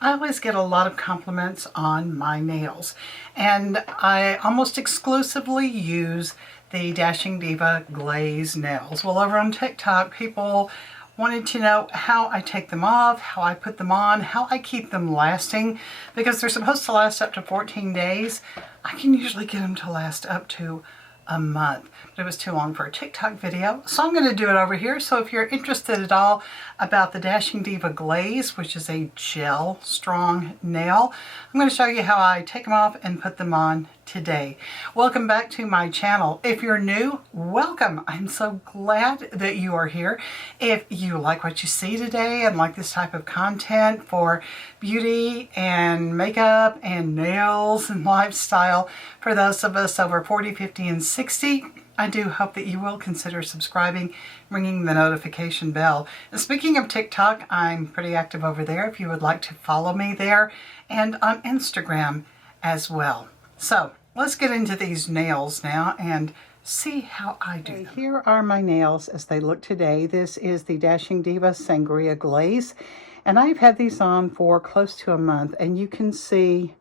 I always get a lot of compliments on my nails, and I almost exclusively use the Dashing Diva Glaze nails. Well, over on TikTok, people wanted to know how I take them off, how I put them on, how I keep them lasting, because they're supposed to last up to 14 days. I can usually get them to last up to a month, but it was too long for a TikTok video, so I'm going to do it over here. So if you're interested at all about the Dashing Diva Glaze, which is a gel strong nail, I'm going to show you how I take them off and put them on today. Welcome back to my channel. If you're new, welcome. I'm so glad that you are here. If you like what you see today and like this type of content for beauty and makeup and nails and lifestyle for those of us over 40, 50, and 60, I do hope that you will consider subscribing, ringing the notification bell. And speaking of TikTok, I'm pretty active over there if you would like to follow me there, and on Instagram as well. So let's get into these nails now and see how I do them. Here are my nails as they look today. This is the Dashing Diva Sangria Glaze, and I've had these on for close to a month, and you can see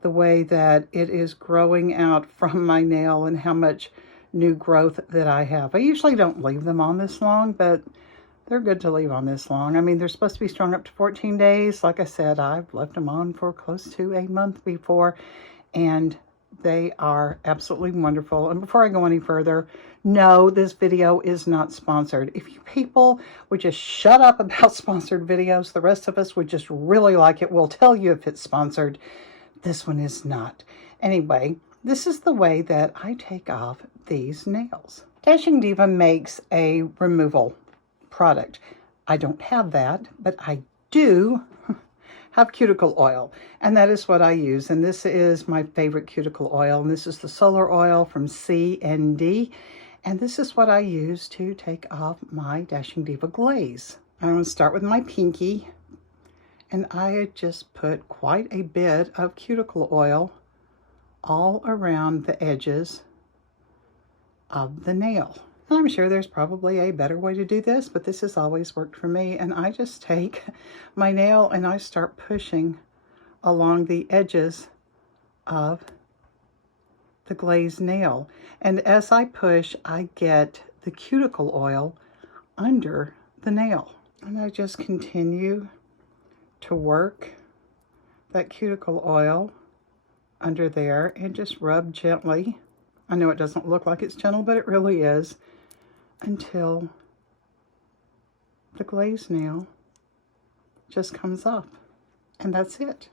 the way that it is growing out from my nail and how much new growth that I have. I usually don't leave them on this long, but they're good to leave on this long. I mean, they're supposed to be strong up to 14 days. Like I said, I've left them on for close to a month before, and they are absolutely wonderful. And before I go any further, no, this video is not sponsored. If you people would just shut up about sponsored videos, the rest of us would just really like it. We'll tell you if it's sponsored. This one is not. Anyway, this is the way that I take off these nails. Dashing Diva makes a removal product. I don't have that, but I do have cuticle oil, and that is what I use. And this is my favorite cuticle oil, and this is the solar oil from C&D, and this is what I use to take off my Dashing Diva Glaze. I'm going to start with my pinky, and I just put quite a bit of cuticle oil all around the edges of the nail. And I'm sure there's probably a better way to do this, but this has always worked for me. And I just take my nail and I start pushing along the edges of the glazed nail. And as I push, I get the cuticle oil under the nail. And I just continue to work that cuticle oil under there and just rub gently. I know it doesn't look like it's gentle, but it really is, until the glaze nail just comes off. And that's it.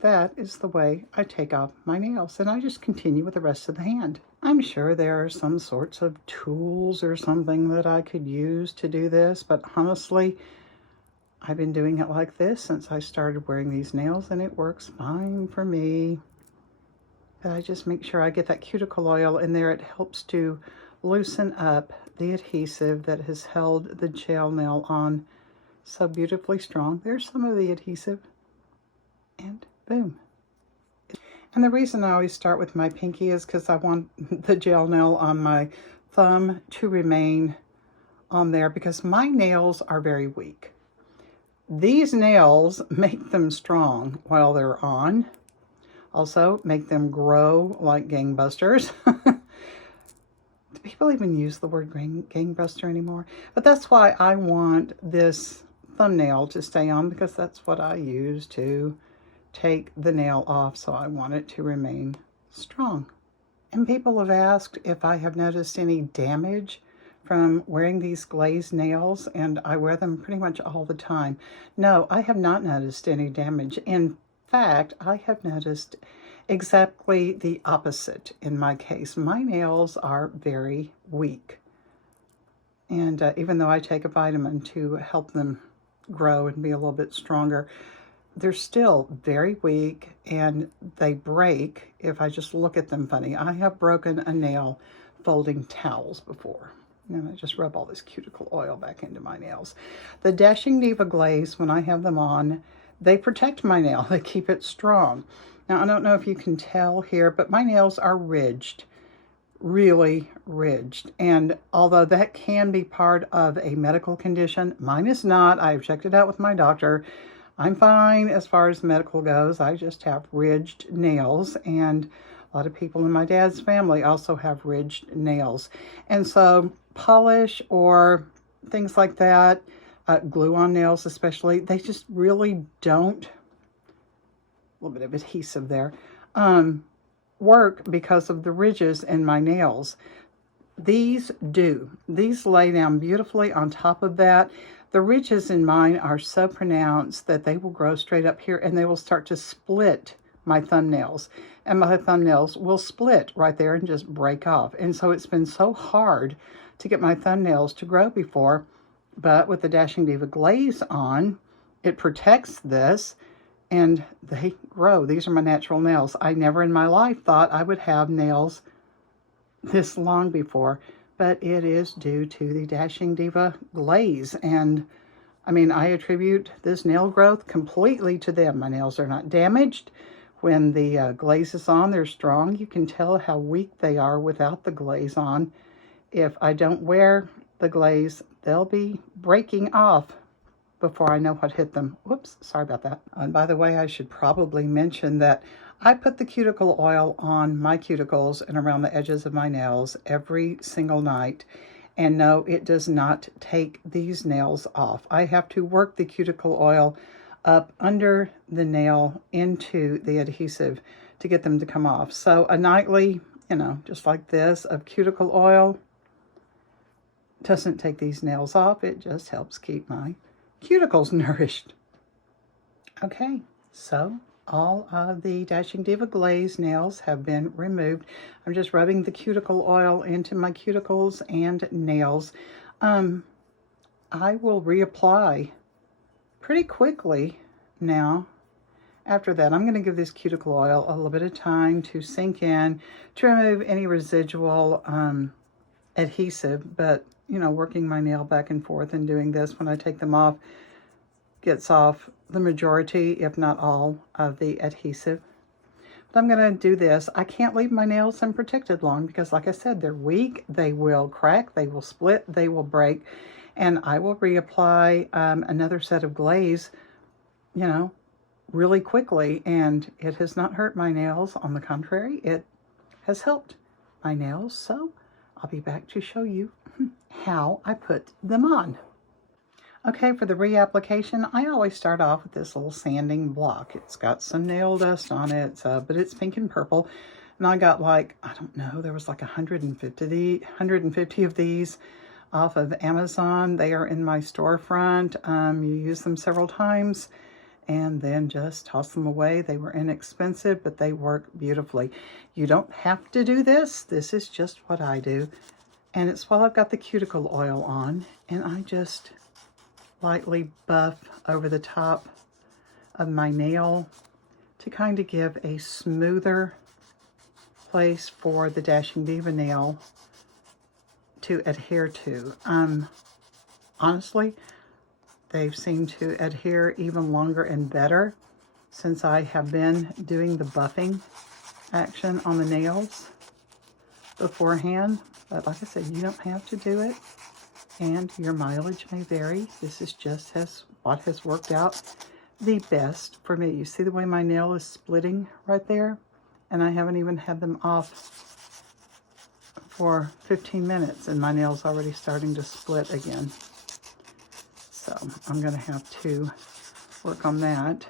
That is the way I take off my nails, and I just continue with the rest of the hand. I'm sure there are some sorts of tools or something that I could use to do this, but honestly, I've been doing it like this since I started wearing these nails, and it works fine for me. But I just make sure I get that cuticle oil in there. It helps to loosen up the adhesive that has held the gel nail on so beautifully strong. There's some of the adhesive, and boom. And the reason I always start with my pinky is because I want the gel nail on my thumb to remain on there, because my nails are very weak. These nails make them strong while they're on. Also, make them grow like gangbusters. Do people even use the word gangbuster anymore? But that's why I want this thumbnail to stay on, because that's what I use to take the nail off. So I want it to remain strong. And people have asked if I have noticed any damage from wearing these glazed nails, and I wear them pretty much all the time. No, I have not noticed any damage. In fact, I have noticed exactly the opposite in my case. My nails are very weak. And even though I take a vitamin to help them grow and be a little bit stronger, they're still very weak, and they break if I just look at them funny. I have broken a nail folding towels before. And I just rub all this cuticle oil back into my nails. The Dashing Diva Glaze, when I have them on, they protect my nail. They keep it strong. Now, I don't know if you can tell here, but my nails are ridged, really ridged. And although that can be part of a medical condition, mine is not. I've checked it out with my doctor. I'm fine as far as medical goes. I just have ridged nails, and a lot of people in my dad's family also have ridged nails. And so polish or things like that, glue on nails especially, they just really don't, a little bit of adhesive there, work because of the ridges in my nails. These do. These lay down beautifully on top of that. The ridges in mine are so pronounced that they will grow straight up here and they will start to split my thumbnails. And my thumbnails will split right there and just break off. And so it's been so hard to get my thumbnails to grow before. But with the Dashing Diva Glaze on, it protects this and they grow. These are my natural nails. I never in my life thought I would have nails this long before, but it is due to the Dashing Diva Glaze. And I mean, I attribute this nail growth completely to them. My nails are not damaged. When the glaze is on, they're strong. You can tell how weak they are without the glaze on. If I don't wear the glaze, they'll be breaking off before I know what hit them. Whoops, sorry about that. And by the way, I should probably mention that I put the cuticle oil on my cuticles and around the edges of my nails every single night. And no, it does not take these nails off. I have to work the cuticle oil up under the nail into the adhesive to get them to come off. So a nightly, just like this, of cuticle oil doesn't take these nails off. It just helps keep my cuticles nourished. Okay, so all of the Dashing Diva Glaze nails have been removed. I'm just rubbing the cuticle oil into my cuticles and nails. I will reapply pretty quickly now. After that, I'm going to give this cuticle oil a little bit of time to sink in, to remove any residual adhesive. But, working my nail back and forth and doing this when I take them off gets off the majority, if not all, of the adhesive. But I'm going to do this. I can't leave my nails unprotected long because, like I said, they're weak. They will crack, they will split, they will break. And I will reapply another set of glaze, really quickly. And it has not hurt my nails. On the contrary, it has helped my nails. So I'll be back to show you how I put them on. Okay, for the reapplication, I always start off with this little sanding block. It's got some nail dust on it, but it's pink and purple. And I got like, I don't know, there was like 150 of these off of Amazon. They are in my storefront. You use them several times and then just toss them away. They were inexpensive, but they work beautifully. You don't have to do this. This is just what I do. And it's while I've got the cuticle oil on, and I just lightly buff over the top of my nail to kind of give a smoother place for the Dashing Diva nail to adhere to. Honestly, they've seemed to adhere even longer and better since I have been doing the buffing action on the nails beforehand. But like I said, you don't have to do it, and your mileage may vary. This is just what has worked out the best for me. You see the way my nail is splitting right there? And I haven't even had them off for 15 minutes, and my nail's already starting to split again. So I'm going to have to work on that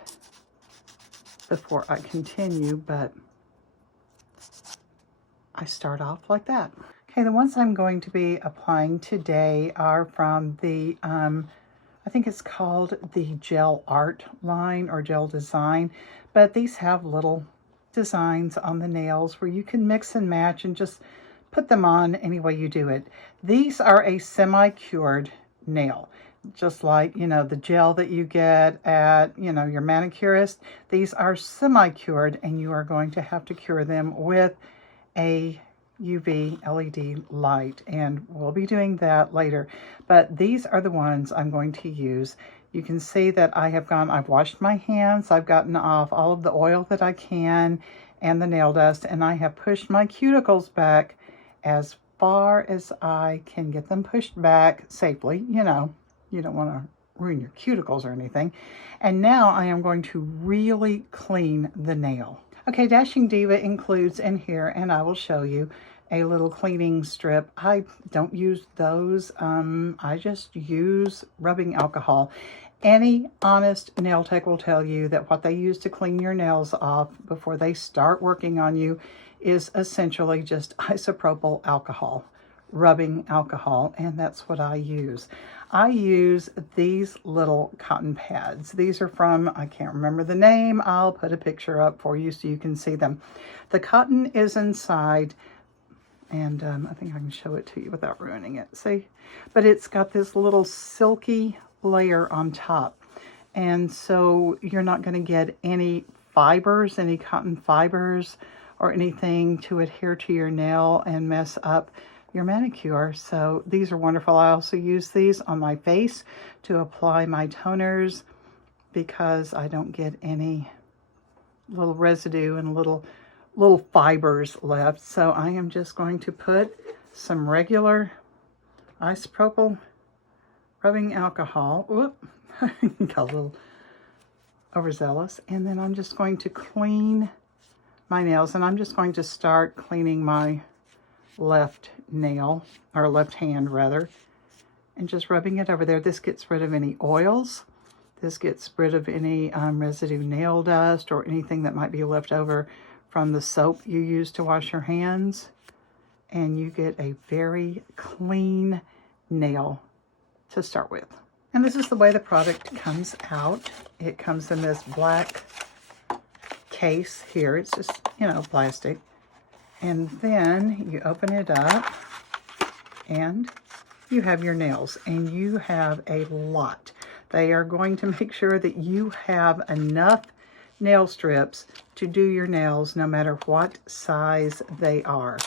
before I continue, but I start off like that. Okay, the ones I'm going to be applying today are from the, I think it's called the Gel Art line or Gel Design, but these have little designs on the nails where you can mix and match and just put them on any way you do it. These are a semi-cured nail, just like, the gel that you get at, your manicurist. These are semi-cured, and you are going to have to cure them with a UV LED light, and we'll be doing that later. But these are the ones I'm going to use. You can see that I've washed my hands, I've gotten off all of the oil that I can and the nail dust, and I have pushed my cuticles back as far as I can get them pushed back safely. You don't want to ruin your cuticles or anything. And now I am going to really clean the nail. Okay, Dashing Diva includes in here, and I will show you, a little cleaning strip. I don't use those. I just use rubbing alcohol. Any honest nail tech will tell you that what they use to clean your nails off before they start working on you is essentially just isopropyl alcohol, rubbing alcohol, and that's what I use. I use these little cotton pads. These are from, I can't remember the name. I'll put a picture up for you so you can see them. The cotton is inside, and I think I can show it to you without ruining it. See? But it's got this little silky layer on top. And so you're not going to get any fibers, any cotton fibers or anything to adhere to your nail and mess up your manicure. So these are wonderful. I also use these on my face to apply my toners because I don't get any little residue and little fibers left. So I am just going to put some regular isopropyl rubbing alcohol. Whoop, got a little overzealous. And then I'm just going to clean my nails, and I'm just going to start cleaning my left nail, or left hand rather, and just rubbing it over there. This gets rid of any oils. This gets rid of any residue nail dust or anything that might be left over from the soap you use to wash your hands, and you get a very clean nail to start with. And this is the way the product comes out. It comes in this black case here. It's just, you know, plastic. And then you open it up and you have your nails, and you have a lot. They are going to make sure that you have enough nail strips to do your nails no matter what size they are.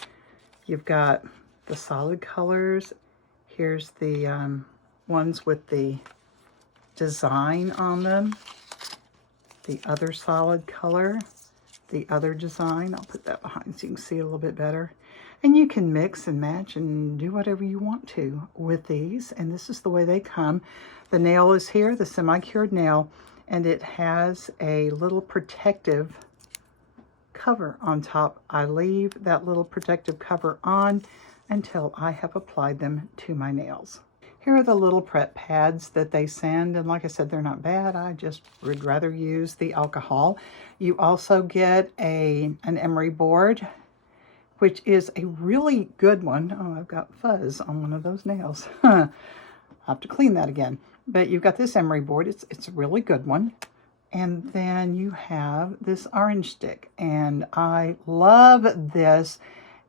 You've got the solid colors. Here's the ones with the design on them. The other solid color, the other design. I'll put that behind so you can see it a little bit better. And you can mix and match and do whatever you want to with these. And this is the way they come. The nail is here, the semi-cured nail, and it has a little protective cover on top. I leave that little protective cover on until I have applied them to my nails. Here are the little prep pads that they send, and like I said, they're not bad. I just would rather use the alcohol. You also get an emery board, which is a really good one. Oh, I've got fuzz on one of those nails. I'll have to clean that again. But you've got this emery board. It's a really good one. And then you have this orange stick, and I love this,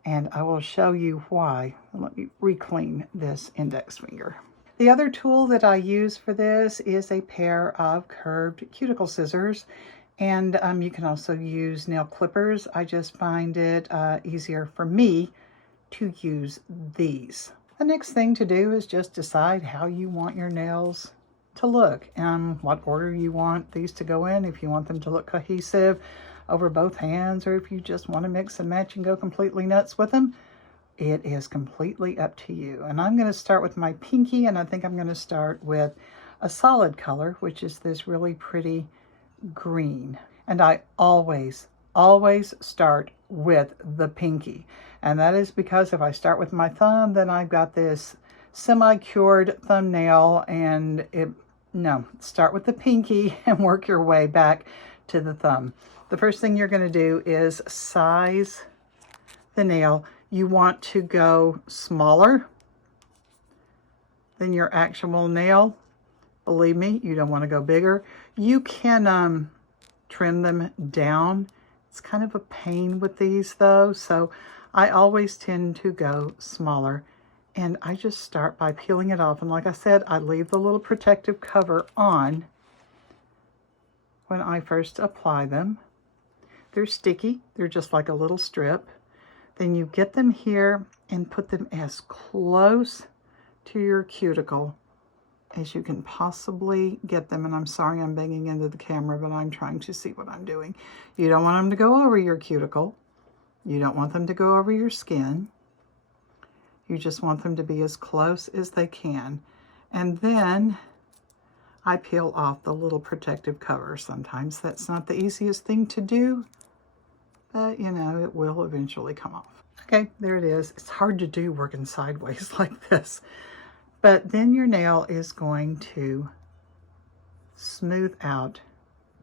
and I will show you why. Let me re-clean this index finger. The other tool that I use for this is a pair of curved cuticle scissors, and you can also use nail clippers. I just find it easier for me to use these. The next thing to do is just decide how you want your nails to look and what order you want these to go in. If you want them to look cohesive over both hands, or if you just want to mix and match and go completely nuts with them, it is completely up to you. And I'm going to start with my pinky, and I think I'm going to start with a solid color, which is this really pretty green. And I always start with the pinky. And that is because if I start with my thumb, then I've got this semi-cured thumbnail, and start with the pinky and work your way back to the thumb. The first thing you're going to do is size the nail. You want to go smaller than your actual nail. Believe me, you don't want to go bigger. You can trim them down. It's kind of a pain with these though, so I always tend to go smaller. And I just start by peeling it off. And like I said, I leave the little protective cover on when I first apply them. They're sticky. They're just like a little strip. Then you get them here and put them as close to your cuticle as you can possibly get them. And I'm sorry I'm banging into the camera, but I'm trying to see what I'm doing. You don't want them to go over your cuticle. You don't want them to go over your skin. You just want them to be as close as they can. And then I peel off the little protective cover. Sometimes that's not the easiest thing to do, but you know, it will eventually come off. Okay, there it is. It's hard to do working sideways like this. But then your nail is going to smooth out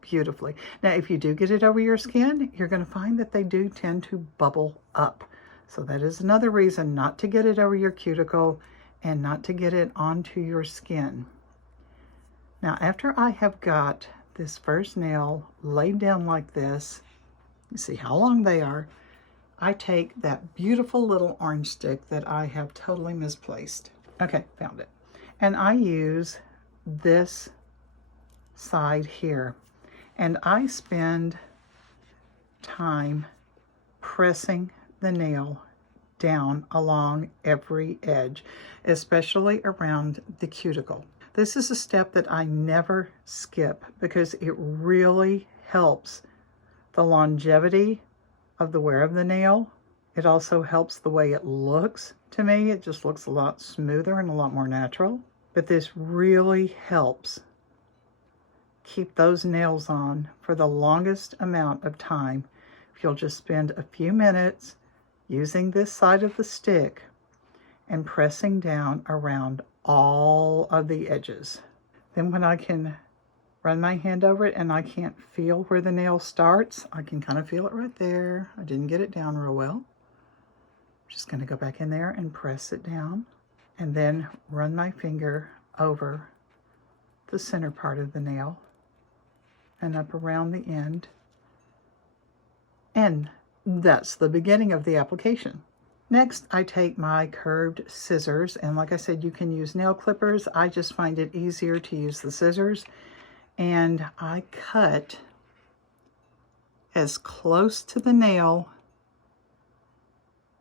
beautifully. Now, if you do get it over your skin, you're going to find that they do tend to bubble up. So that is another reason not to get it over your cuticle and not to get it onto your skin. Now, after I have got this first nail laid down like this, you see how long they are, I take that beautiful little orange stick that I have totally misplaced. Okay, found it. And I use this side here. And I spend time pressing the nail down along every edge, especially around the cuticle. This is a step that I never skip because it really helps the longevity of the wear of the nail. It also helps the way it looks to me. It just looks a lot smoother and a lot more natural. But this really helps keep those nails on for the longest amount of time. If you'll just spend a few minutes using this side of the stick and pressing down around all of the edges. Then when I can run my hand over it and I can't feel where the nail starts, I can kind of feel it right there. I didn't get it down real well. Just going to go back in there and press it down and then run my finger over the center part of the nail and up around the end. And that's the beginning of the application. Next, I take my curved scissors, and like I said, you can use nail clippers. I just find it easier to use the scissors, and I cut as close to the nail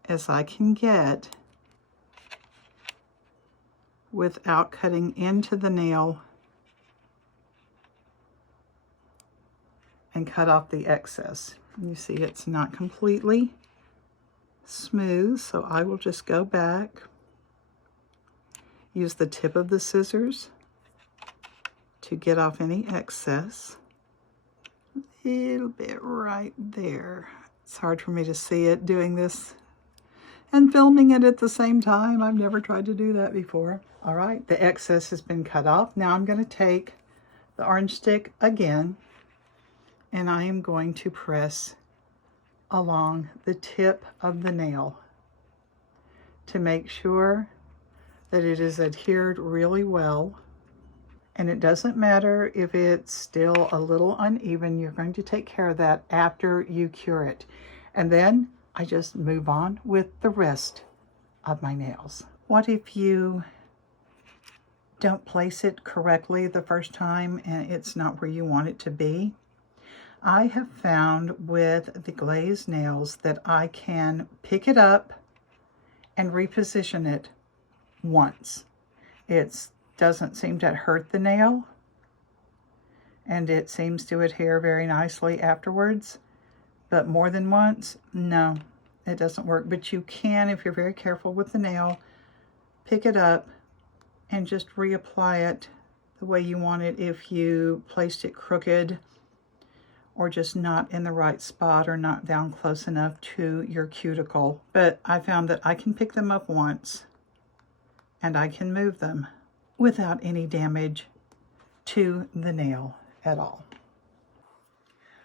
as I can get without cutting into the nail, and cut off the excess. You see it's not completely smooth, so I will just go back, use the tip of the scissors to get off any excess. A little bit right there. It's hard for me to see it doing this and filming it at the same time. I've never tried to do that before. All right, the excess has been cut off. Now I'm going to take the orange stick again, and I am going to press along the tip of the nail to make sure that it is adhered really well. And it doesn't matter if it's still a little uneven, you're going to take care of that after you cure it. And then I just move on with the rest of my nails. What if you don't place it correctly the first time and it's not where you want it to be? I have found with the glazed nails that I can pick it up and reposition it once. It doesn't seem to hurt the nail, and it seems to adhere very nicely afterwards. But more than once, no, it doesn't work. But you can, if you're very careful with the nail, pick it up and just reapply it the way you want it if you placed it crooked, or just not in the right spot, or not down close enough to your cuticle. But I found that I can pick them up once and I can move them without any damage to the nail at all.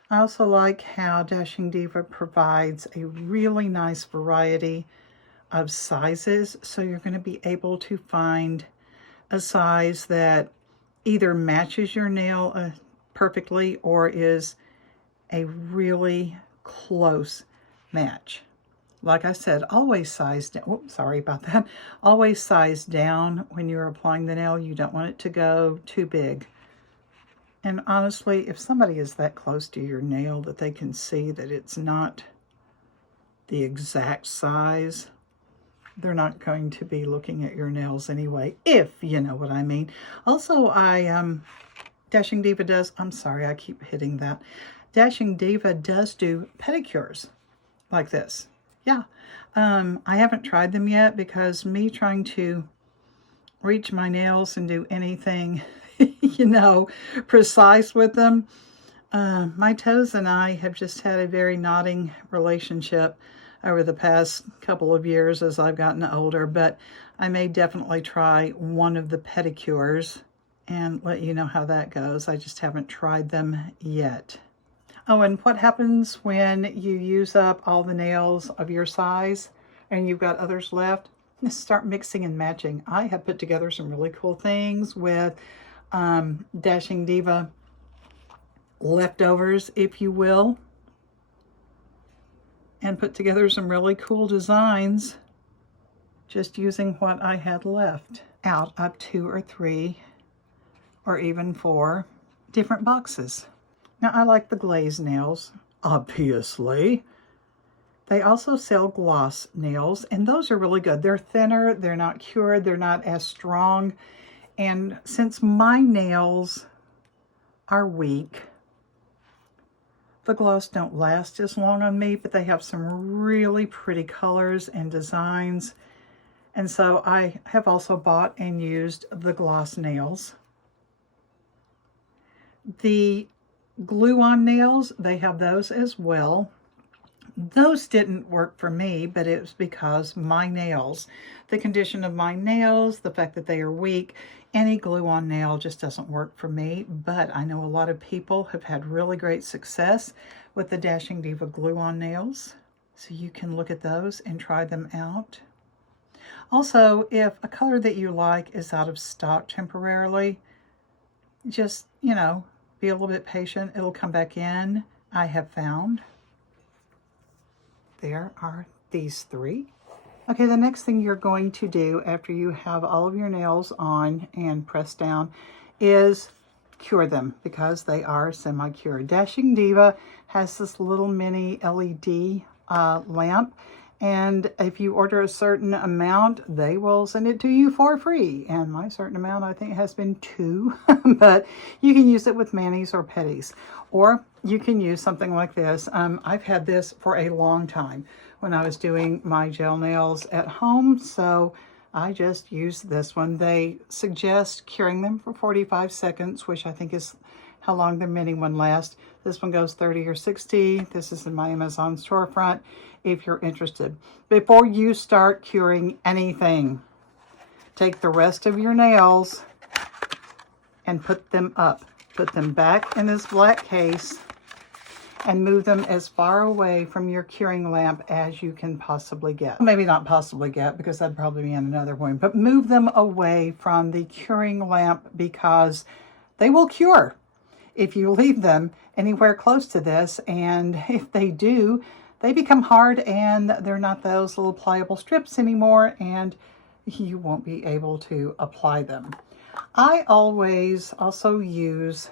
I also like how Dashing Diva provides a really nice variety of sizes, so you're going to be able to find a size that either matches your nail perfectly or is a really close match. Like I said, always size down. Oops, sorry about that. Always size down when you're applying the nail. You don't want it to go too big. And honestly, if somebody is that close to your nail that they can see that it's not the exact size, they're not going to be looking at your nails anyway, if you know what I mean. Also, Dashing Diva does, I'm sorry, I keep hitting that. Dashing Diva does do pedicures like this. Yeah, I haven't tried them yet because me trying to reach my nails and do anything you know, precise with them. My toes and I have just had a very nodding relationship over the past couple of years as I've gotten older, but I may definitely try one of the pedicures and let you know how that goes. I just haven't tried them yet. Oh, and what happens when you use up all the nails of your size and you've got others left? Just start mixing and matching. I have put together some really cool things with Dashing Diva leftovers, if you will, and put together some really cool designs just using what I had left out of 2 or 3 or even 4 different boxes. Now, I like the glaze nails, obviously. They also sell gloss nails, and those are really good. They're thinner, they're not cured, they're not as strong. And since my nails are weak, the gloss don't last as long on me, but they have some really pretty colors and designs. And so I have also bought and used the gloss nails. The glue-on nails, they have those as well. Those didn't work for me, but it was because my nails, the condition of my nails, the fact that they are weak, any glue-on nail just doesn't work for me. But I know a lot of people have had really great success with the Dashing Diva glue-on nails. So you can look at those and try them out. Also, if a color that you like is out of stock temporarily, just, you know, be a little bit patient. It'll come back in, I have found. There are these 3. Okay, the next thing you're going to do after you have all of your nails on and pressed down is cure them, because they are semi-cured. Dashing Diva has this little mini LED lamp, and if you order a certain amount, they will send it to you for free. And my certain amount, I think, has been 2, but you can use it with manis or pedis, or you can use something like this. I've had this for a long time when I was doing my gel nails at home, so I just used this one. They suggest curing them for 45 seconds, which I think is how long the mini one lasts. This one goes 30 or 60. This is in my Amazon storefront if you're interested. Before you start curing anything, take the rest of your nails and put them up. Put them back in this black case and move them as far away from your curing lamp as you can possibly get. Maybe not possibly get, because that'd probably be in another room, but move them away from the curing lamp because they will cure if you leave them anywhere close to this. And if they do, they become hard and they're not those little pliable strips anymore, and you won't be able to apply them. I always also use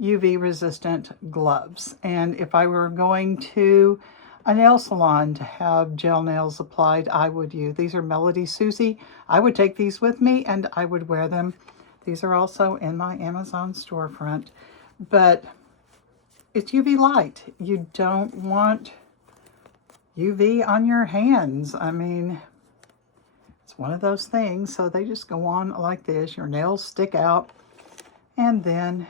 UV resistant gloves, and if I were going to a nail salon to have gel nails applied, I would use, these are Melody Susie. I would take these with me and I would wear them. These are also in my Amazon storefront, but it's UV light. You don't want UV on your hands. I mean, it's one of those things. So they just go on like this. Your nails stick out, and then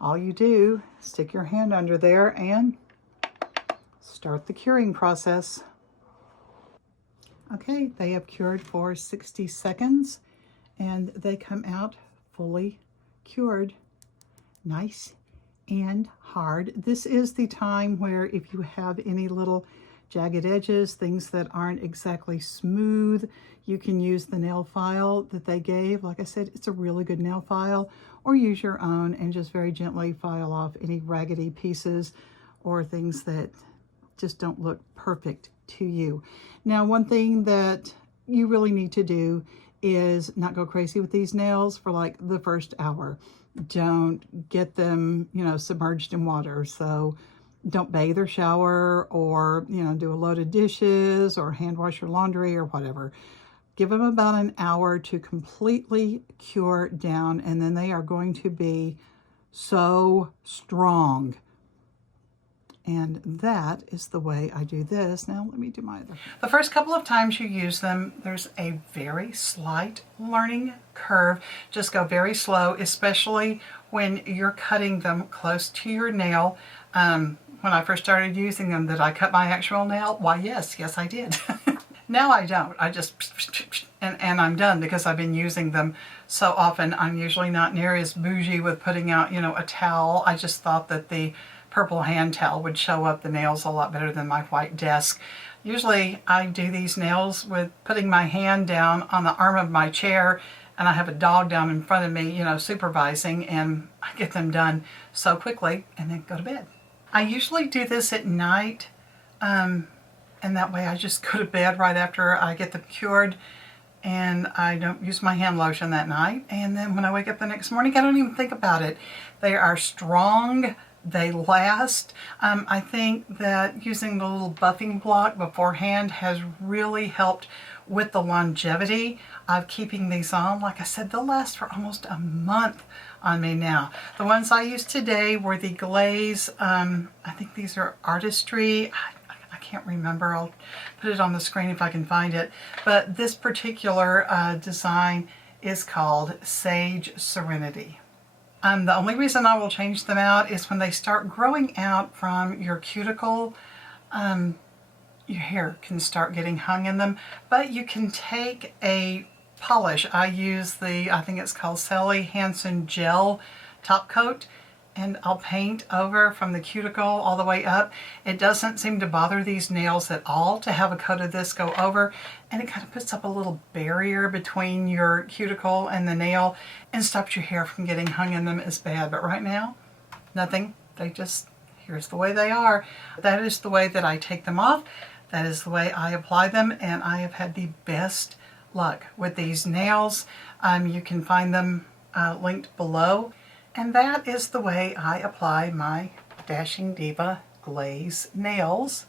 all you do, stick your hand under there and start the curing process. Okay, they have cured for 60 seconds and they come out fully cured. Nice and hard. This is the time where if you have any little jagged edges, things that aren't exactly smooth, you can use the nail file that they gave. Like I said, it's a really good nail file, or use your own and just very gently file off any raggedy pieces or things that just don't look perfect to you. Now, one thing that you really need to do is not go crazy with these nails for like the first hour. Don't get them, you know, submerged in water. So don't bathe or shower, or, you know, do a load of dishes or hand wash your laundry or whatever. Give them about an hour to completely cure down, and then they are going to be so strong. And that is the way I do this. Now let me do my other. The first couple of times you use them, there's a very slight learning curve. Just go very slow, especially when you're cutting them close to your nail. When I first started using them, did I cut my actual nail? Why, yes, I did. Now I don't. I just, and I'm done because I've been using them so often. I'm usually not near as bougie with putting out, a towel. I just thought that the purple hand towel would show up the nails a lot better than my white desk. Usually I do these nails with putting my hand down on the arm of my chair, and I have a dog down in front of me, supervising, and I get them done so quickly and then go to bed. I usually do this at night, and that way I just go to bed right after I get them cured, and I don't use my hand lotion that night. And then when I wake up the next morning, I don't even think about it. They are strong. They last. I think that using the little buffing block beforehand has really helped with the longevity of keeping these on. Like I said, they'll last for almost a month on me now. The ones I used today were the Glaze. I think these are Artistry. I can't remember. I'll put it on the screen if I can find it. But this particular design is called Sage Serenity. The only reason I will change them out is when they start growing out from your cuticle. Your hair can start getting hung in them, but you can take a polish. I use I think it's called Sally Hansen Gel Top Coat, and I'll paint over from the cuticle all the way up. It doesn't seem to bother these nails at all to have a coat of this go over, and it kind of puts up a little barrier between your cuticle and the nail and stops your hair from getting hung in them as bad. But right now, nothing. Here's the way they are. That is the way that I take them off. That is the way I apply them, and I have had the best luck with these nails. You can find them linked below. And that is the way I apply my Dashing Diva Glaze nails.